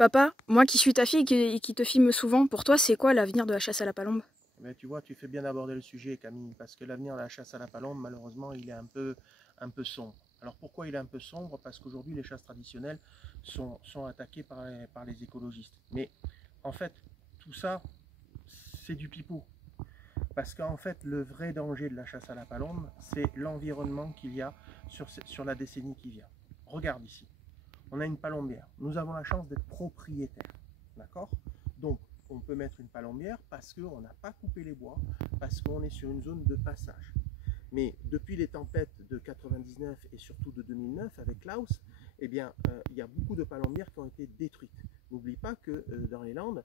Papa, moi qui suis ta fille et qui te filme souvent, pour toi c'est quoi l'avenir de la chasse à la palombe? Mais tu vois, tu fais bien d'aborder le sujet, Camille, parce que l'avenir de la chasse à la palombe, malheureusement, il est un peu sombre. Alors pourquoi il est un peu sombre? Parce qu'aujourd'hui, les chasses traditionnelles sont attaquées par les écologistes. Mais en fait, tout ça, c'est du pipeau. Parce qu'en fait, le vrai danger de la chasse à la palombe, c'est l'environnement qu'il y a sur la décennie qui vient. Regarde ici, on a une palombière. Nous avons la chance d'être propriétaires. D'accord? Donc, on peut mettre une palombière parce qu'on n'a pas coupé les bois, parce qu'on est sur une zone de passage. Mais depuis les tempêtes de 99 et surtout de 2009 avec Klaus, eh bien, il y a beaucoup de palombières qui ont été détruites. N'oublie pas que dans les Landes,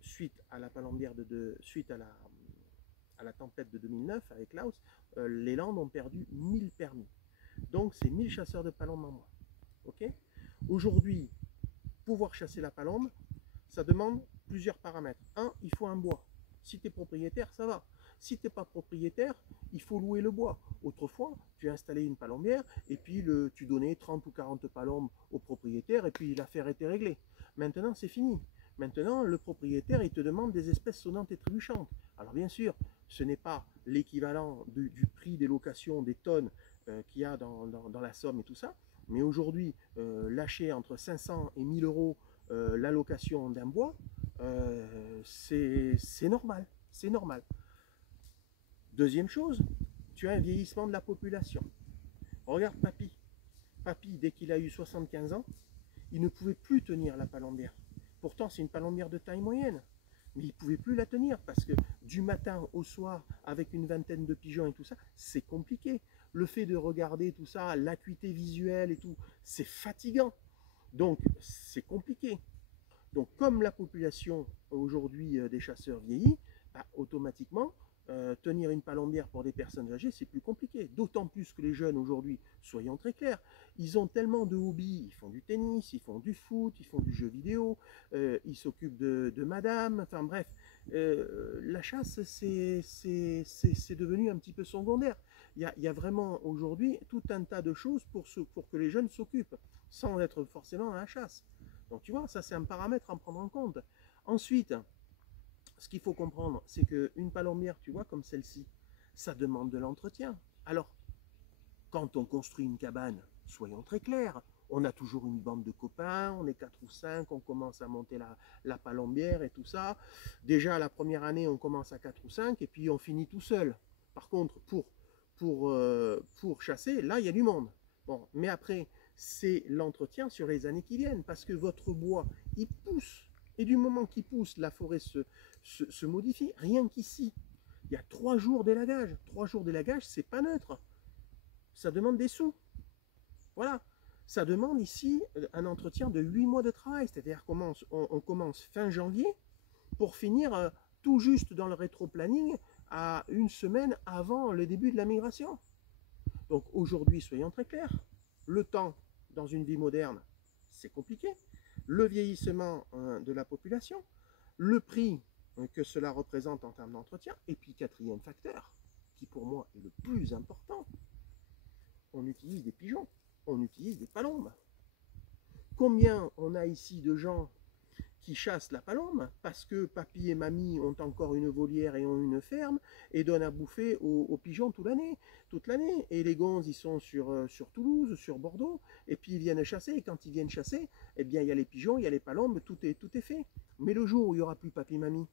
suite à la palombière suite à la tempête de 2009 avec Klaus, les Landes ont perdu 1000 permis. Donc, c'est 1000 chasseurs de palombes en moins. Ok? Aujourd'hui, pouvoir chasser la palombe, ça demande plusieurs paramètres. Un, il faut un bois. Si tu es propriétaire, ça va. Si tu n'es pas propriétaire, il faut louer le bois. Autrefois, tu installais une palombière et puis tu donnais 30 ou 40 palombes au propriétaire et puis l'affaire était réglée. Maintenant, c'est fini. Maintenant, le propriétaire, il te demande des espèces sonnantes et trébuchantes. Alors bien sûr, ce n'est pas l'équivalent du prix des locations, des tonnes qu'il y a dans la Somme et tout ça, mais aujourd'hui, lâcher entre 500 et 1000 euros l'allocation d'un bois, c'est normal. C'est normal. Deuxième chose, tu as un vieillissement de la population. Regarde Papy. Papy, dès qu'il a eu 75 ans, il ne pouvait plus tenir la palombière. Pourtant, c'est une palombière de taille moyenne. Mais il ne pouvait plus la tenir parce que du matin au soir, avec une vingtaine de pigeons et tout ça, c'est compliqué. Le fait de regarder tout ça, l'acuité visuelle et tout, c'est fatigant. Donc, c'est compliqué. Donc, comme la population aujourd'hui des chasseurs vieillit, bah, automatiquement, tenir une palombière pour des personnes âgées, c'est plus compliqué. D'autant plus que les jeunes aujourd'hui, soyons très clairs, ils ont tellement de hobbies. Ils font du tennis, ils font du foot, ils font du jeu vidéo, ils s'occupent de madame. Enfin bref, la chasse, c'est devenu un petit peu secondaire. Il y a vraiment aujourd'hui tout un tas de choses pour que les jeunes s'occupent, sans être forcément à la chasse. Donc tu vois, ça c'est un paramètre à prendre en compte. Ensuite, ce qu'il faut comprendre, c'est qu'une palombière, tu vois, comme celle-ci, ça demande de l'entretien. Alors, quand on construit une cabane, soyons très clairs, on a toujours une bande de copains, on est 4 ou 5, on commence à monter la palombière et tout ça. Déjà, la première année, on commence à 4 ou 5 et puis on finit tout seul. Par contre, pour chasser, là, il y a du monde. Bon, mais après, c'est l'entretien sur les années qui viennent parce que votre bois, il pousse. Et du moment qu'il pousse, la forêt se modifie. Rien qu'ici, il y a 3 jours d'élagage. 3 jours d'élagage, c'est pas neutre. Ça demande des sous. Voilà. Ça demande ici un entretien de 8 mois de travail. C'est-à-dire qu'on commence fin janvier pour finir tout juste dans le rétro-planning à une semaine avant le début de la migration. Donc aujourd'hui, soyons très clairs, le temps dans une vie moderne, c'est compliqué. Le vieillissement de la population, le prix que cela représente en termes d'entretien, et puis quatrième facteur, qui pour moi est le plus important, on utilise des pigeons, on utilise des palombes. Combien on a ici de gens qui chassent la palombe parce que papy et mamie ont encore une volière et ont une ferme et donnent à bouffer aux pigeons toute l'année. Et les gonzes, ils sont sur Toulouse, sur Bordeaux, et puis ils viennent chasser. Et quand ils viennent chasser, eh bien, il y a les pigeons, il y a les palombes, tout est fait. Mais le jour où il n'y aura plus papy et mamie,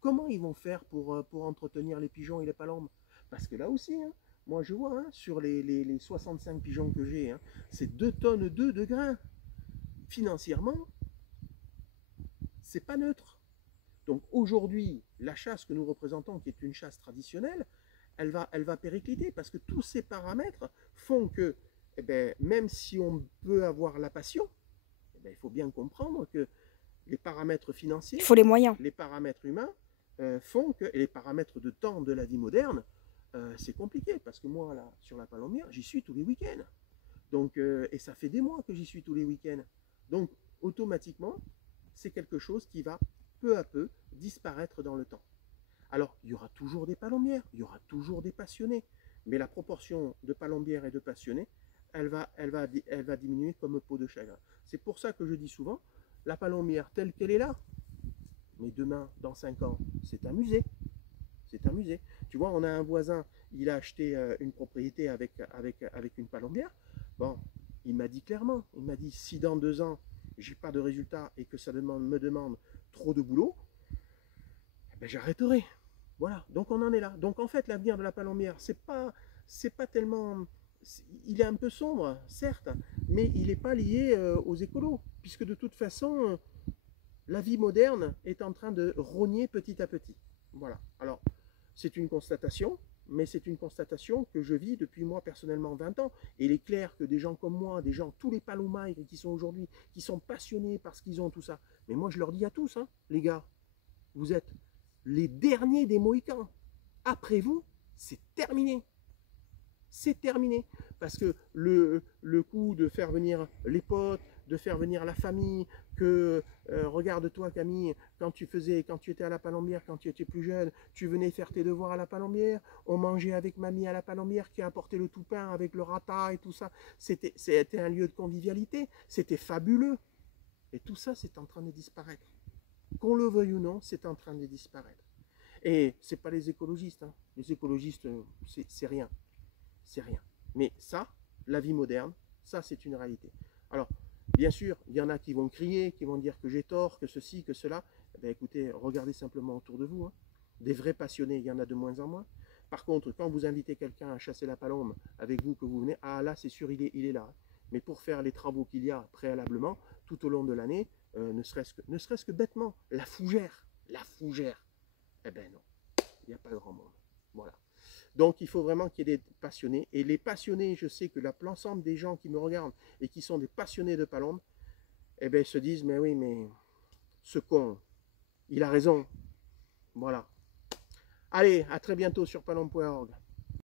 comment ils vont faire pour entretenir les pigeons et les palombes? Parce que là aussi, hein, moi je vois, hein, sur les 65 pigeons que j'ai, hein, c'est 2 tonnes de grains. Financièrement, c'est pas neutre. Donc aujourd'hui, la chasse que nous représentons, qui est une chasse traditionnelle, elle va péricliter parce que tous ces paramètres font que, eh ben, même si on peut avoir la passion, eh ben, il faut bien comprendre que les paramètres financiers, Il faut les moyens. les paramètres humains font que, et les paramètres de temps de la vie moderne, c'est compliqué parce que moi, là, sur la palombière, j'y suis tous les week-ends. Donc, et ça fait des mois que j'y suis tous les week-ends. Donc, automatiquement, c'est quelque chose qui va peu à peu disparaître dans le temps. Alors, il y aura toujours des palombières, il y aura toujours des passionnés, mais la proportion de palombières et de passionnés, elle va diminuer comme peau de chagrin. C'est pour ça que je dis souvent, la palombière telle qu'elle est là, mais demain, dans 5 ans, c'est un musée. C'est un musée. Tu vois, on a un voisin, il a acheté une propriété avec une palombière. Bon, il m'a dit clairement, il m'a dit, si dans 2 ans, j'ai pas de résultat et que ça me demande trop de boulot, ben j'arrêterai. Voilà, donc on en est là. Donc en fait, l'avenir de la palombière, c'est pas tellement... Il est un peu sombre, certes, mais il n'est pas lié aux écolos, puisque de toute façon, la vie moderne est en train de rogner petit à petit. Voilà. Alors, c'est une constatation, mais c'est une constatation que je vis depuis moi personnellement 20 ans. Et il est clair que des gens comme moi, des gens, tous les palomailles qui sont aujourd'hui, qui sont passionnés par ce qu'ils ont, tout ça, mais moi je leur dis à tous, hein, les gars, vous êtes les derniers des Mohicans. Après vous, c'est terminé. C'est terminé. Parce que le coup de faire venir les potes, de faire venir la famille, que regarde-toi Camille, quand tu étais à la palombière, quand tu étais plus jeune, tu venais faire tes devoirs à la palombière, on mangeait avec mamie à la palombière qui a apporté le tout pain avec le rata et tout ça. C'était un lieu de convivialité, c'était fabuleux. Et tout ça, c'est en train de disparaître. Qu'on le veuille ou non, c'est en train de disparaître. Et c'est pas les écologistes, hein. Les écologistes, c'est rien. C'est rien. Mais ça, la vie moderne, ça c'est une réalité. Alors, bien sûr, il y en a qui vont crier, qui vont dire que j'ai tort, que ceci, que cela. Eh bien, écoutez, regardez simplement autour de vous, hein. Des vrais passionnés, il y en a de moins en moins. Par contre, quand vous invitez quelqu'un à chasser la palombe avec vous, que vous venez, ah là, c'est sûr, il est là. Mais pour faire les travaux qu'il y a préalablement, tout au long de l'année, ne serait-ce que bêtement, la fougère, eh ben non, il n'y a pas grand monde. Voilà. Donc il faut vraiment qu'il y ait des passionnés. Et les passionnés, je sais que l'ensemble des gens qui me regardent et qui sont des passionnés de palombe, eh bien, se disent, mais oui, mais ce con, il a raison. Voilà. Allez, à très bientôt sur palombe.org.